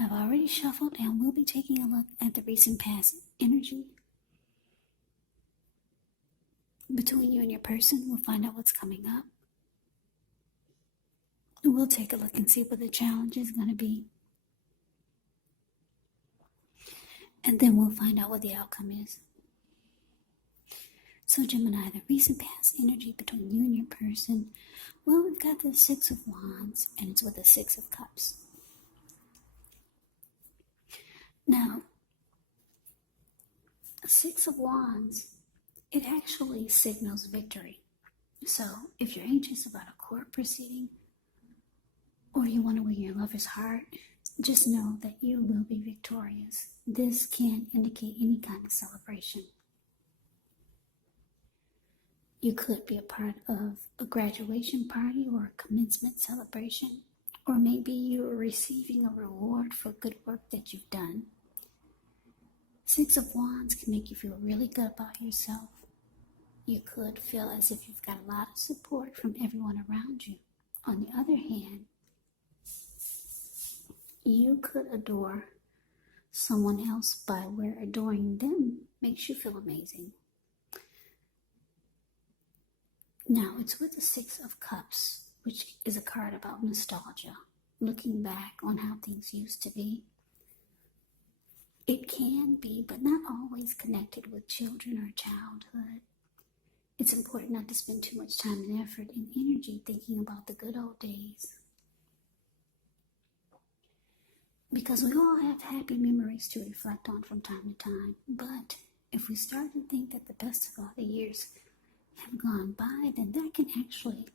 I've already shuffled and we'll be taking a look at the recent past energy between you and your person. We'll find out what's coming up. We'll take a look and see what the challenge is going to be. And then we'll find out what the outcome is. So Gemini, the recent past energy between you and your person. Well, we've got the Six of Wands, and it's with the Six of Cups. Now, a Six of Wands, it actually signals victory. So if you're anxious about a court proceeding, or you want to win your lover's heart, just know that you will be victorious. This can indicate any kind of celebration. You could be a part of a graduation party or a commencement celebration, or maybe you are receiving a reward for good work that you've done. Six of Wands can make you feel really good about yourself. You could feel as if you've got a lot of support from everyone around you. On the other hand, you could adore someone else by where adoring them makes you feel amazing. Now, it's with the Six of Cups, which is a card about nostalgia, looking back on how things used to be. It can be, but not always, connected with children or childhood. It's important not to spend too much time and effort and energy thinking about the good old days, because we all have happy memories to reflect on from time to time. But if we start to think that the best of all the years have gone by, then that can actually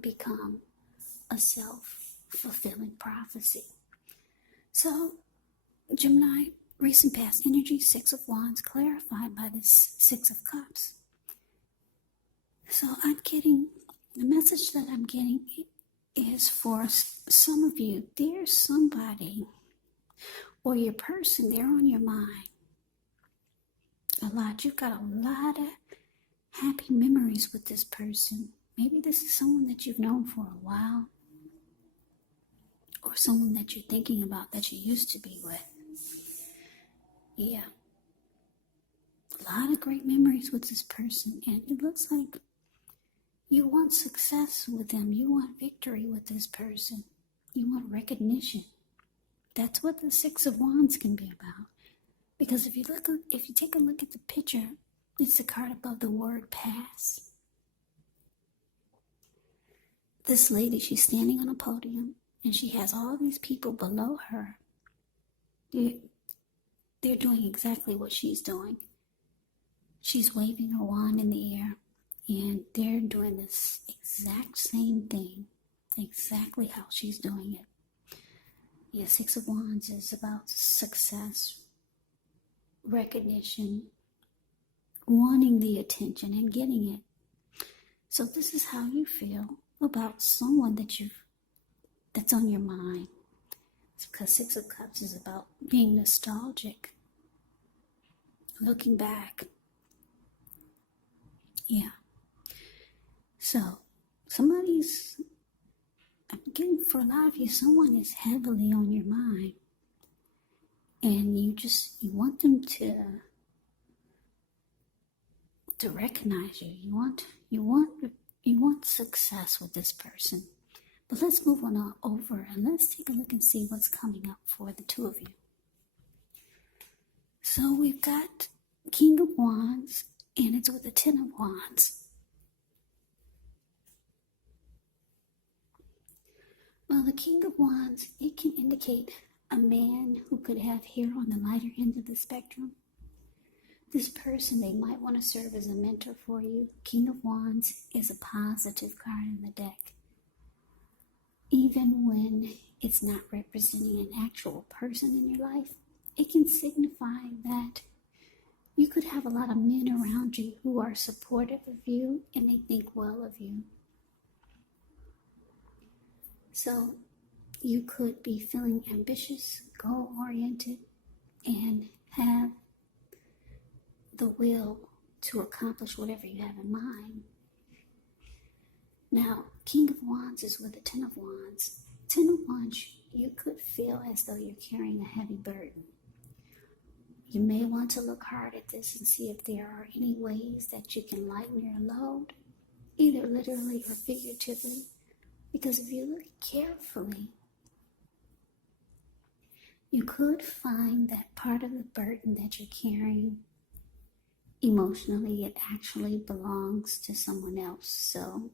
become a self-fulfilling prophecy. So, Gemini, recent past energy, Six of Wands, clarified by this Six of Cups. So the message that I'm getting is for some of you, there's somebody or your person, they're on your mind a lot. You've got a lot of happy memories with this person. Maybe this is someone that you've known for a while, or someone that you're thinking about that you used to be with. Yeah, a lot of great memories with this person, and it looks like you want success with them. You want victory with this person. You want recognition. That's what the Six of Wands can be about. Because if you take a look at the picture, it's the card above the word pass. This lady, she's standing on a podium, and she has all these people below her. They're doing exactly what she's doing. She's waving her wand in the air, and they're doing this exact same thing, exactly how she's doing it. Yeah, Six of Wands is about success, recognition, wanting the attention and getting it. So this is how you feel about someone that's on your mind. It's because Six of Cups is about being nostalgic, looking back. Yeah. So I'm getting, for a lot of you, someone is heavily on your mind, and you want them to recognize you. You want success with this person. But let's move on over and let's take a look and see what's coming up for the two of you. So we've got King of Wands, and it's with the Ten of Wands. Well, the King of Wands, it can indicate a man who could have hair on the lighter end of the spectrum. This person, they might want to serve as a mentor for you. King of Wands is a positive card in the deck. Even when it's not representing an actual person in your life, it can signify that you could have a lot of men around you who are supportive of you and they think well of you. So you could be feeling ambitious, goal-oriented, and have the will to accomplish whatever you have in mind. Now, King of Wands is with the Ten of Wands. Ten of Wands, you could feel as though you're carrying a heavy burden. You may want to look hard at this and see if there are any ways that you can lighten your load, either literally or figuratively, because if you look carefully, you could find that part of the burden that you're carrying emotionally, it actually belongs to someone else. So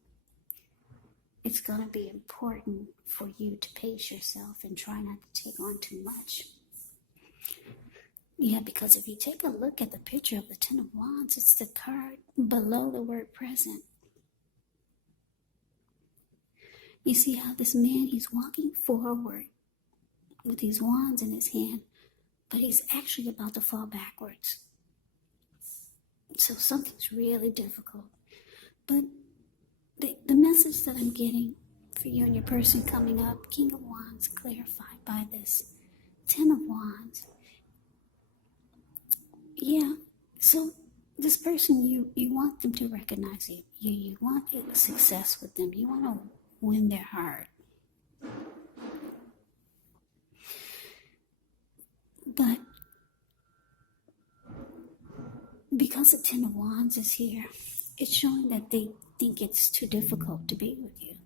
it's going to be important for you to pace yourself and try not to take on too much. Yeah, because if you take a look at the picture of the Ten of Wands, it's the card below the word present. You see how this man, he's walking forward with these wands in his hand, but he's actually about to fall backwards. So something's really difficult. But the message that I'm getting for you and your person coming up, King of Wands, clarified by this Ten of Wands. Yeah, so this person, you want them to recognize you. You want success with them. You want to win their heart. But because the Ten of Wands is here, it's showing that they think it's too difficult to be with you.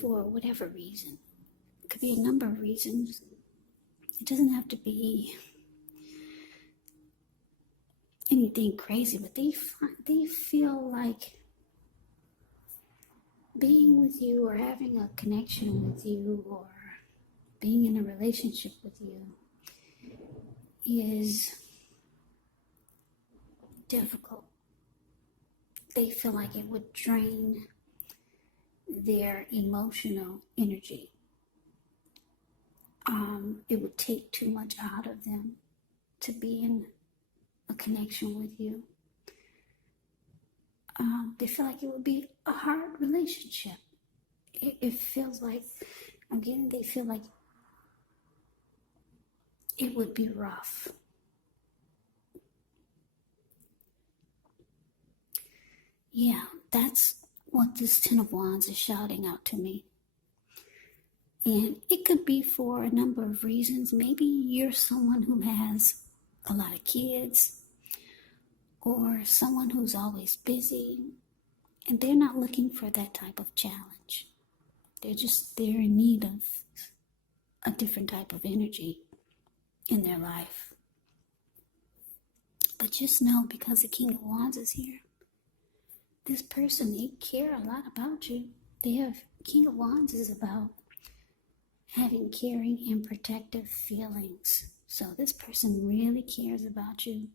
For whatever reason. It could be a number of reasons. It doesn't have to be anything crazy, but they feel like being with you or having a connection with you or being in a relationship with you is difficult. They feel like it would drain their emotional energy. It would take too much out of them to be in a connection with you. They feel like it would be a hard relationship. It feels like, they feel like it would be rough. Yeah, that's what this Ten of Wands is shouting out to me. And it could be for a number of reasons. Maybe you're someone who has a lot of kids, or someone who's always busy, and they're not looking for that type of challenge. They're in need of a different type of energy in their life. But just know, because the King of Wands is here, this person, they care a lot about you. King of Wands is about having caring and protective feelings. So this person really cares about you.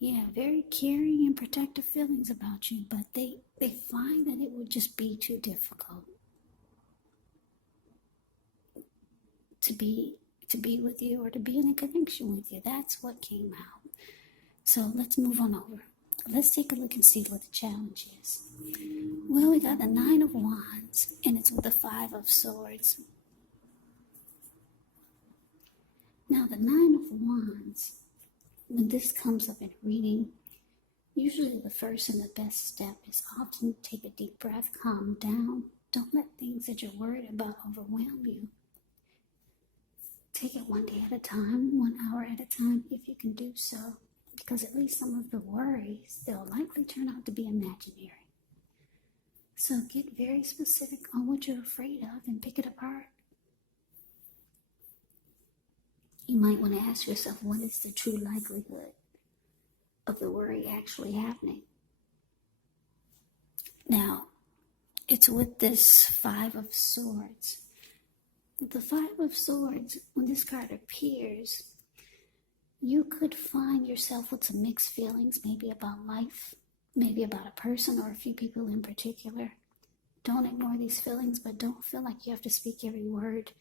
Yeah, very caring and protective feelings about you, but they find that it would just be too difficult to be with you or to be in a connection with you. That's what came out. So let's move on over. Let's take a look and see what the challenge is. Well, we got the Nine of Wands, and it's with the Five of Swords. Now, the Nine of Wands, when this comes up in reading, usually the first and the best step is often take a deep breath, calm down. Don't let things that you're worried about overwhelm you. Take it one day at a time, 1 hour at a time, if you can do so. Because at least some of the worries, they'll likely turn out to be imaginary. So get very specific on what you're afraid of and pick it apart. You might want to ask yourself, what is the true likelihood of the worry actually happening? Now, it's with this Five of Swords. The Five of Swords, when this card appears, you could find yourself with some mixed feelings, maybe about life, maybe about a person or a few people in particular. Don't ignore these feelings, but don't feel like you have to speak every word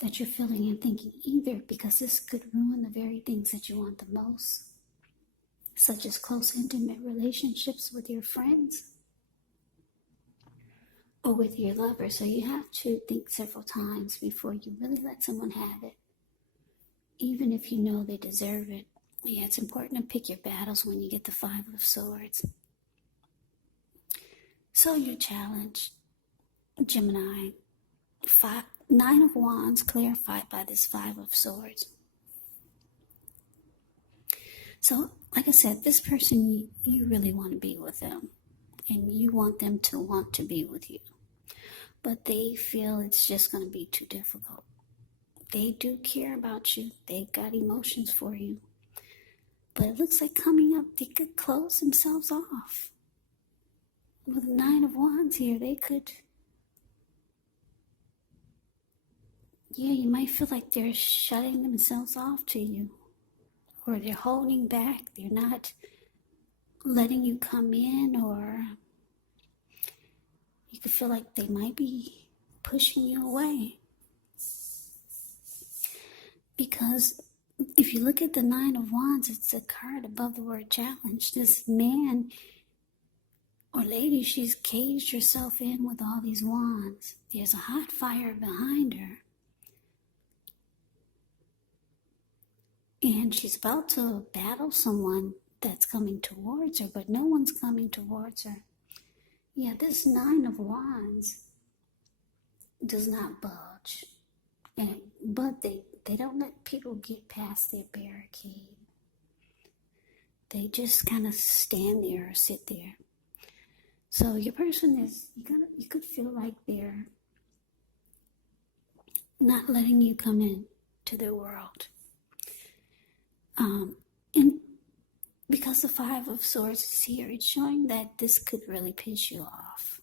that you're feeling and thinking either, because this could ruin the very things that you want the most, such as close, intimate relationships with your friends or with your lover. So you have to think several times before you really let someone have it, even if you know they deserve it. Yeah, it's important to pick your battles when you get the Five of Swords. So your challenge, Gemini, Nine of Wands clarified by this Five of Swords. So, like I said, this person, you really want to be with them, and you want them to want to be with you. But they feel it's just going to be too difficult. They do care about you. They've got emotions for you. But it looks like coming up, they could close themselves off. With the Nine of Wands here, they could... Yeah, you might feel like they're shutting themselves off to you. Or they're holding back. They're not letting you come in, or you could feel like they might be pushing you away. Because if you look at the Nine of Wands, it's a card above the word challenge. This man or lady, she's caged herself in with all these wands. There's a hot fire behind her. And she's about to battle someone that's coming towards her, but no one's coming towards her. Yeah, this Nine of Wands does not budge. But they don't let people get past their barricade. They just kind of stand there or sit there. So your person is, you could feel like they're not letting you come in to their world. And because the Five of Swords is here, it's showing that this could really piss you off.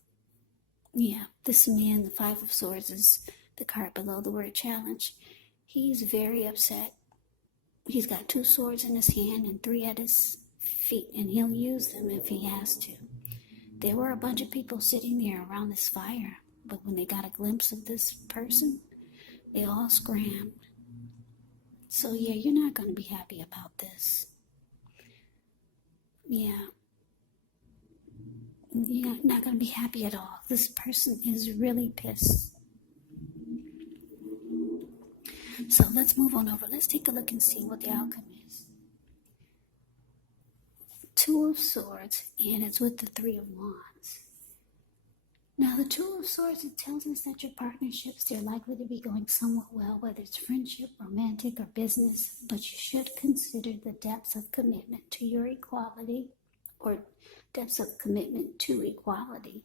Yeah, this man, the Five of Swords, is the card below the word challenge. He's very upset. He's got 2 swords in his hand and 3 at his feet, and he'll use them if he has to. There were a bunch of people sitting there around this fire, but when they got a glimpse of this person, they all scrammed. So yeah, you're not going to be happy about this. Yeah. You're not going to be happy at all. This person is really pissed. So let's move on over. Let's take a look and see what the outcome is. 2 of Swords, and it's with the 3 of Wands. Now, the 2 of Swords, it tells us that your partnerships, they're likely to be going somewhat well, whether it's friendship, romantic, or business, but you should consider the depths of commitment to your equality, or depths of commitment to equality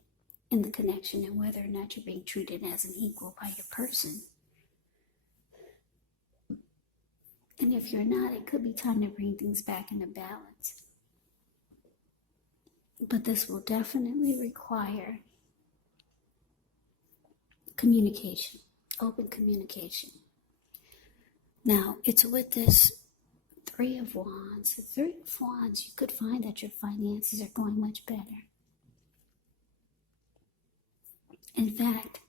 in the connection, and whether or not you're being treated as an equal by your person. And if you're not, it could be time to bring things back into balance. But this will definitely require communication, open communication. Now, it's with this 3 of Wands. The 3 of Wands, you could find that your finances are going much better. In fact,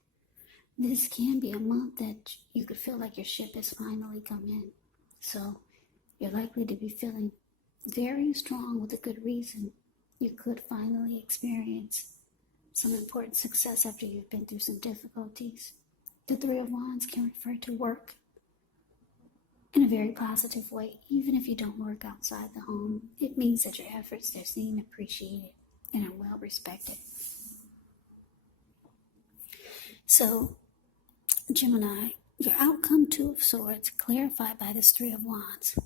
this can be a month that you could feel like your ship has finally come in. So you're likely to be feeling very strong with a good reason. You could finally experience some important success after you've been through some difficulties. The 3 of Wands can refer to work in a very positive way. Even if you don't work outside the home, it means that your efforts, they're seen, appreciated, and are well respected. So, Gemini, your outcome, 2 of Swords, clarified by this 3 of Wands.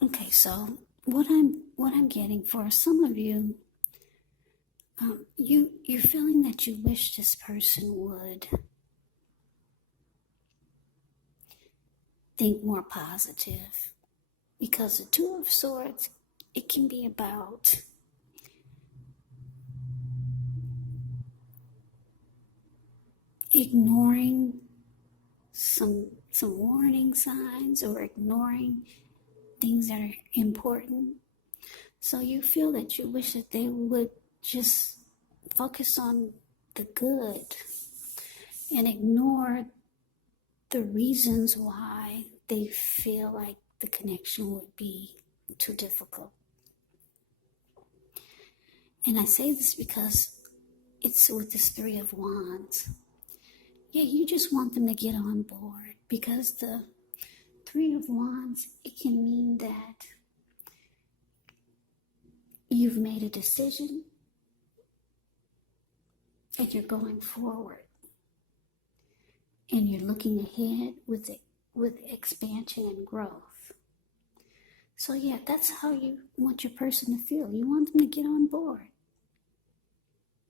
Okay, so what I'm getting for some of you, you're feeling that you wish this person would think more positive, because the 2 of Swords, it can be about ignoring some warning signs, or ignoring things that are important. So you feel that you wish that they would just focus on the good and ignore the reasons why they feel like the connection would be too difficult. And I say this because it's with this 3 of Wands. Yeah, you just want them to get on board, because the Three of Wands, it can mean that you've made a decision and you're going forward and you're looking ahead with expansion and growth. So yeah, that's how you want your person to feel. You want them to get on board.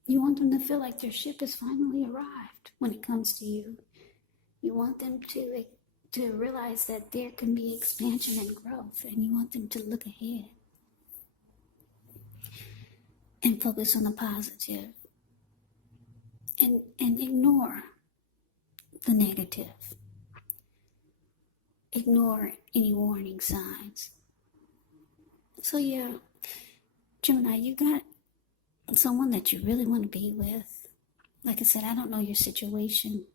You want them to feel like their ship has finally arrived when it comes to you. You want them to realize that there can be expansion and growth, and you want them to look ahead and focus on the positive and ignore the negative. Ignore any warning signs. So yeah, Gemini, you got someone that you really want to be with. Like I said, I don't know your situation,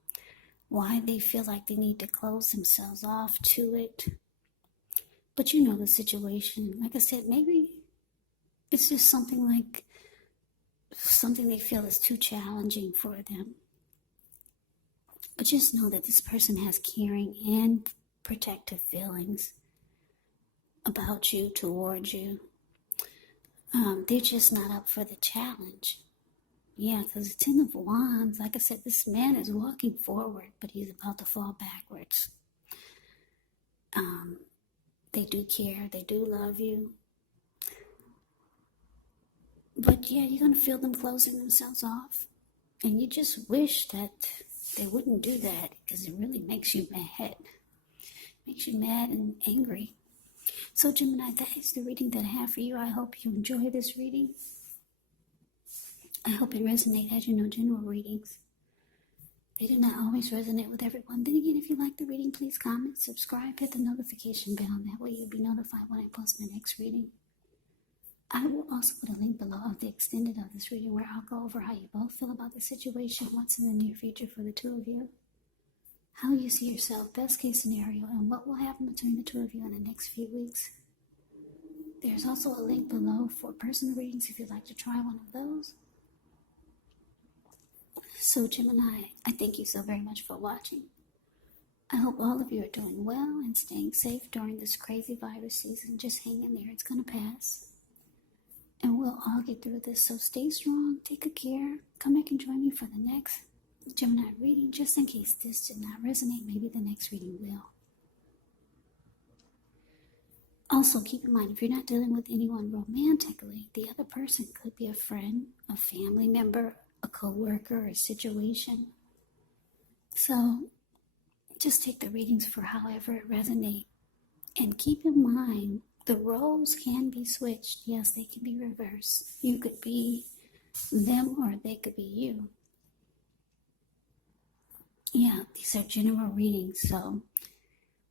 why they feel like they need to close themselves off to it. But you know the situation. Like I said, maybe it's just something they feel is too challenging for them. But just know that this person has caring and protective feelings about you, towards you. They're just not up for the challenge. Yeah, because the Ten of Wands, like I said, this man is walking forward, but he's about to fall backwards. They do care, they do love you. But yeah, you're going to feel them closing themselves off. And you just wish that they wouldn't do that, because it really makes you mad. Makes you mad and angry. So Gemini, that is the reading that I have for you. I hope you enjoy this reading. I hope it resonates. As you know, general readings, they do not always resonate with everyone. Then again, if you like the reading, please comment, subscribe, hit the notification bell. That way you'll be notified when I post my next reading. I will also put a link below of the extended of this reading where I'll go over how you both feel about the situation, what's in the near future for the two of you, how you see yourself, best case scenario, and what will happen between the two of you in the next few weeks. There's also a link below for personal readings if you'd like to try one of those. So Gemini, I thank you so very much for watching. I hope all of you are doing well and staying safe during this crazy virus season. Just hang in there, it's going to pass. And we'll all get through this, so stay strong, take good care. Come back and join me for the next Gemini reading, just in case this did not resonate. Maybe the next reading will. Also, keep in mind, if you're not dealing with anyone romantically, the other person could be a friend, a family member, a co-worker, a situation. So just take the readings for however it resonates. And keep in mind, the roles can be switched. Yes, they can be reversed. You could be them or they could be you. Yeah, these are general readings. So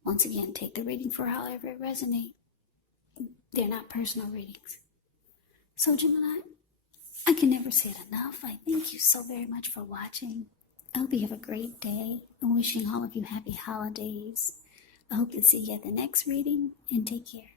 once again, take the reading for however it resonates. They're not personal readings. So Gemini, I can never say it enough. I thank you so very much for watching. I hope you have a great day. I'm wishing all of you happy holidays. I hope to see you at the next reading, and take care.